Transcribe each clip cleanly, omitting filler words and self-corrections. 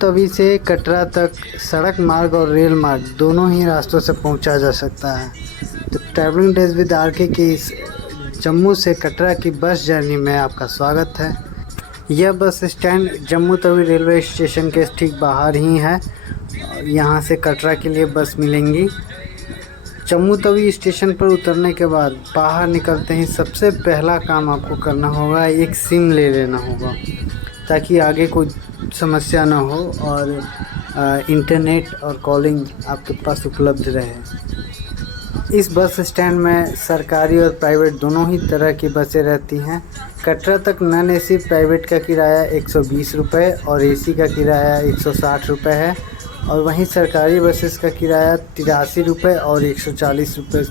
तवी से कटरा तक सड़क मार्ग और रेल मार्ग दोनों ही रास्तों से पहुंचा जा सकता है। तो ट्रैवलिंग डेज विद आरके की इस जम्मू से कटरा की बस जर्नी में आपका स्वागत है। यह bus stand Jammu Tawi railway station के ठीक बाहर ही है। यहाँ से कटरा के लिए बस मिलेंगी। जम्मू तवी स्टेशन पर उतरने के बाद बाहर निकलते ही सबसे पहला काम आपको करना होगा, एक सिम ले लेना होगा ताकि आगे कोई समस्या ना हो और इंटरनेट और कॉलिंग आपके पास उपलब्ध रहे। इस बस स्टैंड में सरकारी और प्राइवेट दोनों ही तरह की बसें रहती हैं। कटरा तक नॉन एसी प्राइवेट का किराया 120 रुपये और एसी का किराया 160 रुपये है, और वहीं सरकारी बसेस का किराया 83 रुपये और 140 रुपये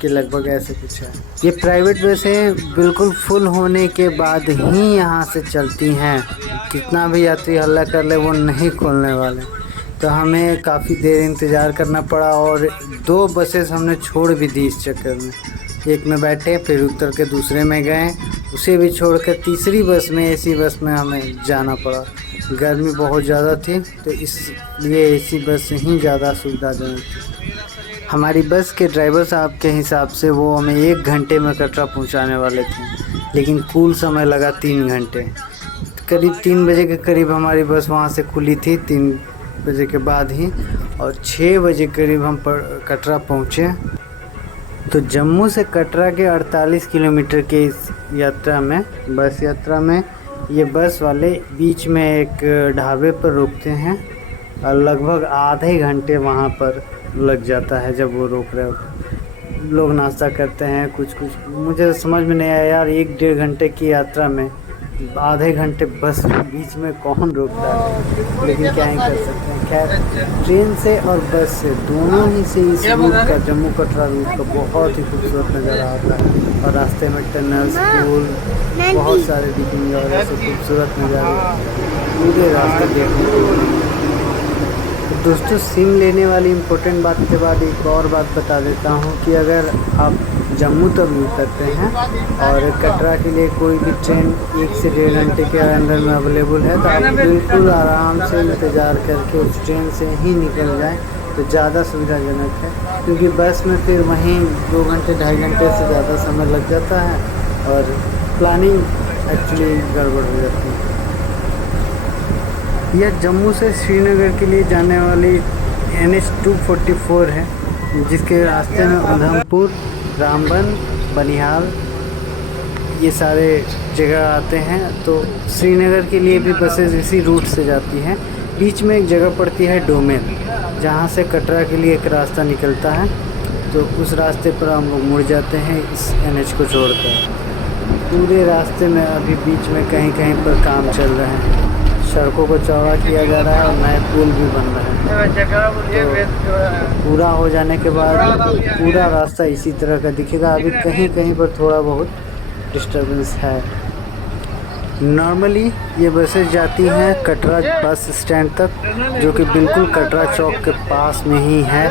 के लगभग ऐसे कुछ है। ये प्राइवेट बसें बिल्कुल फुल होने के बाद ही यहाँ से चलती हैं। कितना भी यात्री हल्ला कर ले वो नहीं खोलने वाले। तो हमें काफ़ी देर इंतज़ार करना पड़ा और 2 बसेस हमने छोड़ भी दी इस चक्कर में। एक में बैठे फिर उतर के दूसरे में गए, उसे भी छोड़कर तीसरी बस में एसी बस में हमें जाना पड़ा। गर्मी बहुत ज़्यादा थी तो इसलिए एसी बस ही ज़्यादा सुविधाजनक थी। हमारी बस के ड्राइवर साहब के हिसाब से वो हमें 1 घंटे में कटरा पहुंचाने वाले थे, लेकिन कुल समय लगा 3 घंटे। करीब 3 बजे के करीब हमारी बस वहां से खुली थी, 3 बजे के बाद ही, और 6 बजे करीब हम कटरा पहुंचे। तो जम्मू से कटरा के 48 किलोमीटर के इस यात्रा में, बस यात्रा में, ये बस वाले बीच में एक ढाबे पर रुकते हैं और लगभग आधे घंटे वहाँ पर लग जाता है। जब वो रोक रहे हो लोग नाश्ता करते हैं, कुछ मुझे समझ में नहीं आया यार, 1-1.5 घंटे की यात्रा में आधे घंटे बस बीच में कौन रोकता है, लेकिन क्या ही कर सकते हैं। खैर, ट्रेन से और बस से दोनों ही से इस रूट का, जम्मू कटरा रूट का बहुत ही खूबसूरत नज़ारा आता है। और रास्ते में टनल, स्कूल, बहुत सारे दिखेंगे और ऐसे खूबसूरत नज़ारे पूरे रास्ते देखने को मिलेंगे। दोस्तों, सिम लेने वाली इम्पोर्टेंट बात के बाद एक और बात बता देता हूँ कि अगर आप जम्मू तवी उतरते हैं और कटरा के लिए कोई भी ट्रेन 1 से 1.5 घंटे के अंदर में अवेलेबल है तो आप बिल्कुल आराम से इंतज़ार करके उस ट्रेन से ही निकल जाएं तो ज़्यादा सुविधाजनक है। क्योंकि बस में फिर वहीं 2 घंटे 2.5 घंटे से ज़्यादा समय लग जाता है और प्लानिंग एक्चुअली गड़बड़ हो जाती है। यह जम्मू से श्रीनगर के लिए जाने वाली NH 244 है, जिसके रास्ते में उधमपुर, रामबन, बनिहाल ये सारे जगह आते हैं। तो श्रीनगर के लिए भी बसेस इसी रूट से जाती हैं। बीच में एक जगह पड़ती है डोमेन, जहाँ से कटरा के लिए एक रास्ता निकलता है। तो उस रास्ते पर हम लोग मुड़ जाते हैं इस NH को छोड़कर। पूरे रास्ते में अभी बीच में कहीं कहीं पर काम चल रहे हैं, सड़कों को चौड़ा किया जा रहा है और नए पुल भी बन रहे हैं। तो पूरा हो जाने के बाद पूरा रास्ता इसी तरह का दिखेगा। अभी कहीं कहीं पर थोड़ा बहुत डिस्टर्बेंस है। नॉर्मली ये बसेस जाती हैं कटरा बस स्टैंड तक, जो कि बिल्कुल कटरा चौक के पास में ही है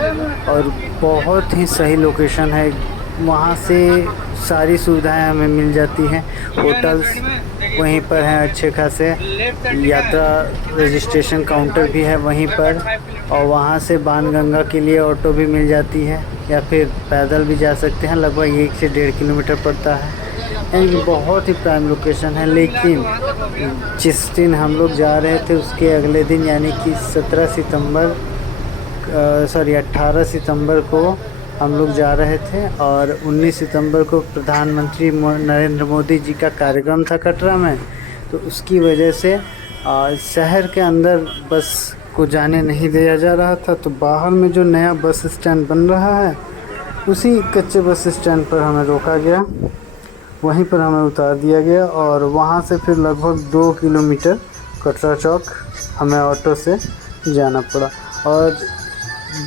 और बहुत ही सही लोकेशन है। वहाँ से सारी सुविधाएं हमें मिल जाती हैं। होटल्स वहीं पर हैं अच्छे खासे, यात्रा रजिस्ट्रेशन काउंटर भी है वहीं पर, और वहाँ से बाणगंगा के लिए ऑटो भी मिल जाती है या फिर पैदल भी जा सकते हैं। लगभग 1 से 1.5 किलोमीटर पड़ता है। यानी बहुत ही प्राइम लोकेशन है। लेकिन जिस दिन हम लोग जा रहे थे उसके अगले दिन यानी कि 18 सितंबर को हम लोग जा रहे थे और 19 सितंबर को प्रधानमंत्री नरेंद्र मोदी जी का कार्यक्रम था कटरा में। तो उसकी वजह से शहर के अंदर बस को जाने नहीं दिया जा रहा था। तो बाहर में जो नया बस स्टैंड बन रहा है उसी कच्चे बस स्टैंड पर हमें रोका गया, वहीं पर हमें उतार दिया गया और वहाँ से फिर लगभग 2 किलोमीटर कटरा चौक हमें ऑटो से जाना पड़ा। और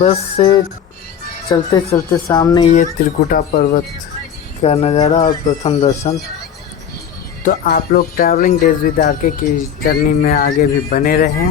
बस से चलते चलते सामने ये त्रिकुटा पर्वत का नज़ारा और प्रथम दर्शन। तो आप लोग ट्रैवलिंग डेज विद आरके की जर्नी में आगे भी बने रहें।